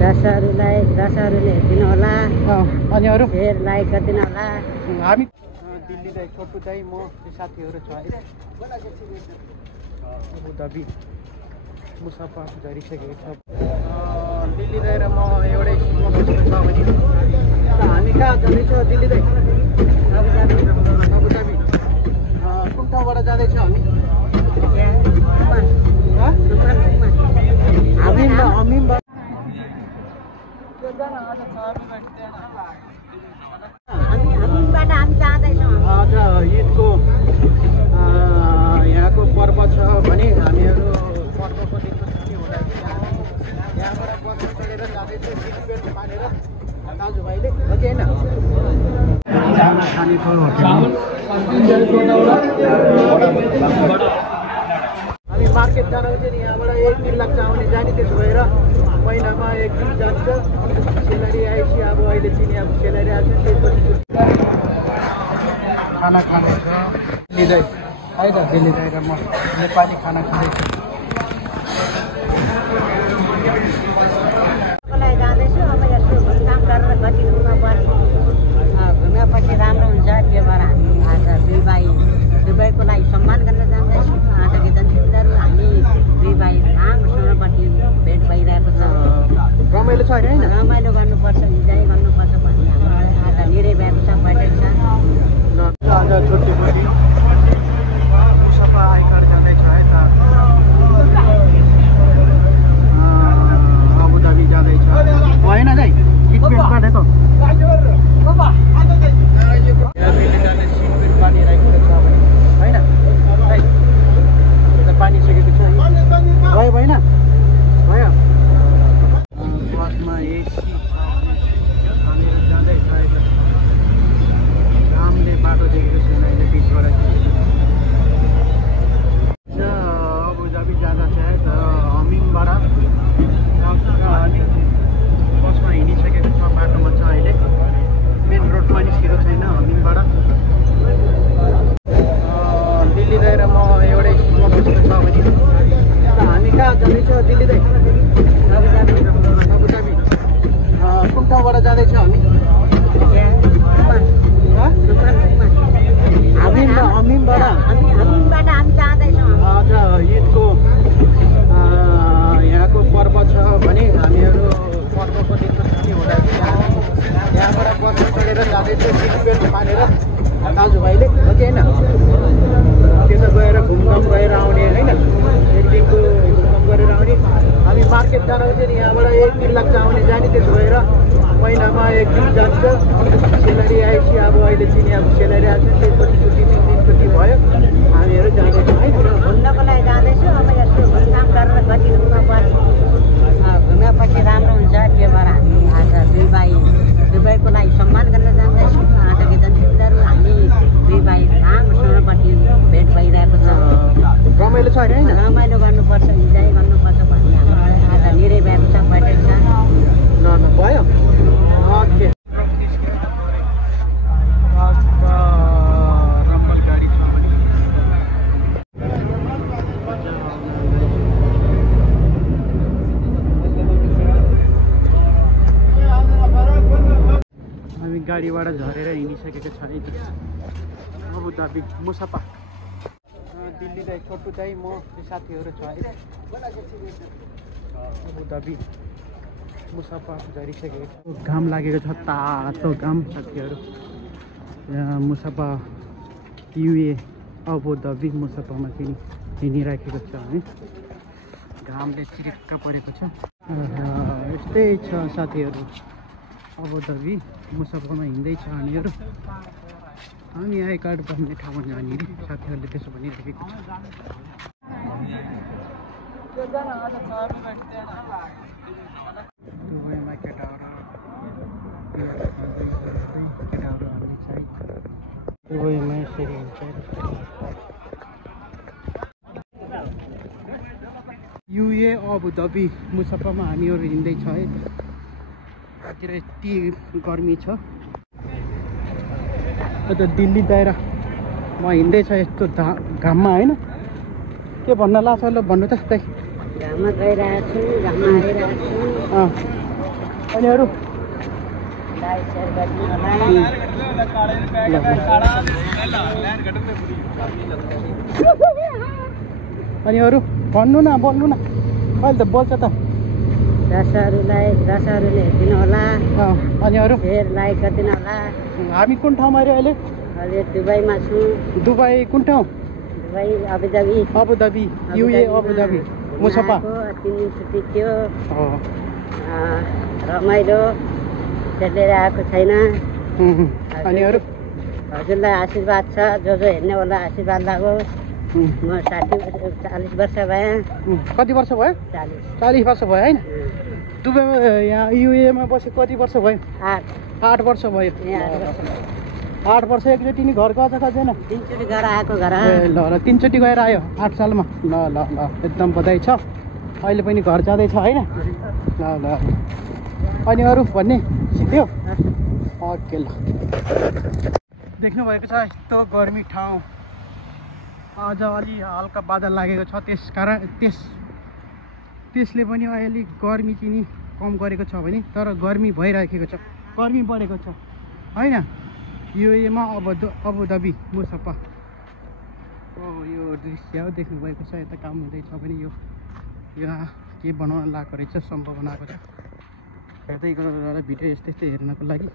दर्शकहरूले हेरिदिनु होला। अनि अरू फेर लाइक गरिदिनु होला। हामी दिल्ली दाइ छोटु दाइ म साथीहरू छ है। अबुधाबी मुसाफा झरिसकेको छ। दिल्ली दाइ र म एउटै सिटमा बसेको छ भने हामी कहाँ जाँदैछौँ? दिल्ली दाइ अबुधाबी कुन ठाउँबाट जाँदैछ हामी? हमिमबाट हमिमबाट हामी जाँदैछौँ। आज ईदको यहाँको पर्व छ भने हामीहरू पर्वको दिनको छुट्टी हुँदाखेरि हामी यहाँबाट बस चढेर जाँदैछौँ सिट बेल्ट मानेर दाजुभाइले हो कि होइन? खाना खानेको हामी मार्केट जानु चाहिँ नि यहाँबाट 1 दिन लाग्छ आउने जाने। त्यसो भएर महिनामा 1 दिन जान्छ। सेलेरी आएपछि अब अहिले चाहिँ अब सेलेरी आएको छ त्यसपछि खाना खाँदैछ दिदी है त। दिल्ली दाइ र म नेपाली खाना खाँदैछु। जाँदैछु अब यसो घुमघाम गरेर कति घुम्न पर्छ। घुमेपछि राम्रो हुन्छ। त्यो भएर हामी आज दुबईको लागि सम्मान गर्न जाँदैछौँ। आजको जनशक्तिहरू हामी दुई भाइ राम्रोसँगपट्टि भेट भइरहेको छ। रमाइलो छ होइन? रमाइलो गर्नुपर्छ, इन्जोय गर्नुपर्छ भन्ने हाम्रो आज निर्णय भएको छ, बैठक छ। आज छुट्टीपछि मुसाफा आइकार्ड जाँदैछ है त। अबुधाबी जाँदैछ भएन दाइ सिट बेल्ट काटेको दिल्ली जाने सिट बेल्ट बाँधिरहेको छ भने होइन दाइ? पानी सकेको छ भयो भएन? भयो बसमा एसी हामीहरू जाँदैछ अहिले। घामले बाटो देखेको छैन अहिले बिचबाट। अबुधाबी जाँदा चाहिँ है त हमिमबाट हामी बसमा हिँडिसकेको छ। बाटोमा छ अहिले, मेन रोडमा निस्केको छैन हमिमबाट। दिल्ली दाइ र म एउटै सिटमा बसेको छ भने हामी कहाँ जाँदैछौँ? दिल्ली दाइ अबुधाबी कुन ठाउँबाट जाँदैछ हामी? हमिमबाट हामी जाँदैछौँ। आज ईदको यहाँको पर्व छ भने हामीहरू पर्वको दिनको छुट्टी हुँदाखेरि हामी यहाँबाट बस चढेर जाँदैछौँ सिट बेल्ट मानेर दाजुभाइले हो कि होइन? त्यता गएर घुमघाम गरेर आउने होइन? 1 दिनको घुमघाम गरेर आउने। हामी मार्केट जानु चाहिँ नि यहाँबाट 1 दिन लाग्छ आउने जाने। त्यसो भएर महिनामा 1 दिन जान्छ। सेलेरी आएपछि अब अहिले चाहिँ अब सेलेरी आएको छ त्यसपछि छुट्टी 3 दिन छुट्टी भयो। हामीहरू जाँदैछौँ है। घुम्नको लागि जाँदैछु अब यसो घुमघाम गरेर कति घुम्न पर्छ। घुमेपछि राम्रो हुन्छ। त्यो भएर हामी आज दुबईको लागि सम्मान गर्न जाँदैछौँ। आजको जनशक्तिहरू हामी दुई भाइ राम्रोसँगपट्टि भेट भइरहेको छ। रमाइलो छ होइन? रमाइलो गर्नुपर्छ, इन्जोय गर्नुपर्छ भन्ने हाम्रो आज निर्णय भएको छ, बैठक छ। भयो ओके। रम्बल गाडी छ भने हामी गाडीबाट झरेर हिँडिसकेको छ है। अबुधाबी मुसाफा दिल्ली दाइ छोटु दाइ म साथीहरू छ है। अबुधाबी मुसाफा झरिसकेको छ। घाम लागेको छ, तातो घाम साथीहरू। यहाँ मुसाफा युए अबुधाबी मुसाफामा चाहिँ हिँडिराखेको छ है। घामले चिरिक्क परेको छ। यस्तै छ साथीहरू। अबुधाबी मुसाफामा हिँड्दैछ हामीहरू। हामी आई कार्ड भन्ने ठाउँमा जानेर साथीहरूले त्यसो भनिरहेको छ। दुबईमा केटाहरू हामी चाहिँ दुबईमा यसरी हुन्छ। युए अबुधाबी मुसाफामा हामीहरू हिँड्दैछ है। यतिर यति गर्मी छ। त दिल्ली दाइरा म हिँड्दैछ यस्तो घाममा होइन? के भन्न लाग्छ ल भन्नु त दाइ? घाममा गइरहेको छु, घाममा आइरहेको छु। अनि अरू लाइक सेयर गरिदिनु होला। अनि अरू भन्नु न बोल्नु न कहिले त बोल्छ त दर्शकहरूलाई दर्शकहरूले हेरिदिनु होला। अनि अरू फेर लाइक गरिदिनु होला। हामी कुन ठाउँमा अरे अहिले अहिले दुबईमा छु। दुबई कुन ठाउँ दुबई अबुधाबी युए अबुधाबी मुसफा 3 दिन छुट्टी थियो। हो रमाइलो त्यसले आएको छैन। अनि अरू हजुरलाई आशीर्वाद छ, जो जो हेर्ने होला आशीर्वाद लागोस्। म 40 वर्ष भएँ। कति वर्ष भयो 40 वर्ष भयो होइन दुबईमा यहाँ युएमा बसे कति वर्ष भयो 8 वर्ष भयो 8 वर्ष एकचोटि नि घर गएको छैन 3 चोटि गएर आएको घर ल 3 चोटि गएर आयो 8 सालमा ल एकदम बधाई छ अहिले पनि घर जाँदैछ होइन ल अनि अरू भन्ने सिक्यो ओके ल देख्नु भएको छ यस्तो गर्मी ठाउँ अझ अलि हल्का बादल लागेको छ त्यसले पनि अहिले गर्मी चाहिँ कम गरेको छ भने तर गर्मी भइराखेको छ गर्मी बढेको छ होइन युएमा अबुधाबी मुसफा यो दृश्य हो देख्नु भएको छ यता काम हुँदैछ भने यो यहाँ के बनाउन लागेको रहेछ सम्भावना आएको छ हेर्दै गरेर भिडियो यस्तै हेर्नको लागि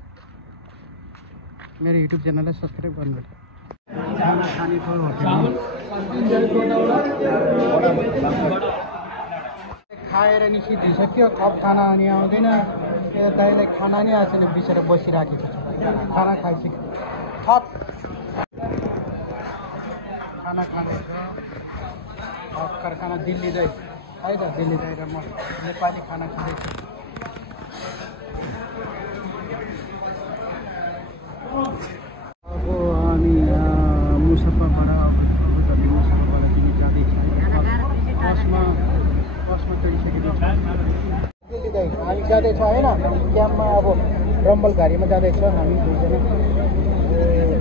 मेरो युट्युब च्यानललाई सब्सक्राइब गर्नु खाना खानेको खाएर निस्किदिइसक्यो थप खाना अनि आउँदैन दाइलाई खाना नै आएको छैन बिचरा बसिराखेको छ खाना खाइसक्यो थप खाना खाँदैछ भर्खर खाना दिल्ली दाइ है त दिल्ली दाइ र म नेपाली खाना खाँदैछु अब हामी मुसफाबाट अबुधाबी मुसफाबाट तिमी जाँदैछौँ बसमा चढिसकेको छ दिल्ली दाइ हामी जाँदैछ होइन क्याम्पमा अब रम्बल गाडीमा जाँदैछ हामी दुईजना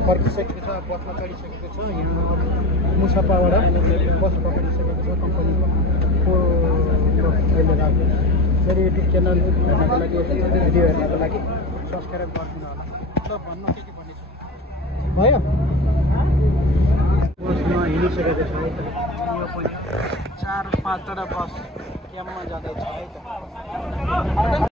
फर्किसकेको छ बसमा चढिसकेको छ यहाँ मुसफाबाट बस पक्रिसकेको छ कम्पनीको अहिले राख्यो मेरो युट्युब च्यानल हेर्नको लागि भिडियो हेर्नको लागि सब्सक्राइब गरिदिनु होला ल भन्नु के भन्ने छ भयो बसमा हिँडिसकेको छ है त यो पनि 4-5 वटा बस क्याम्पमा जाँदैछ है त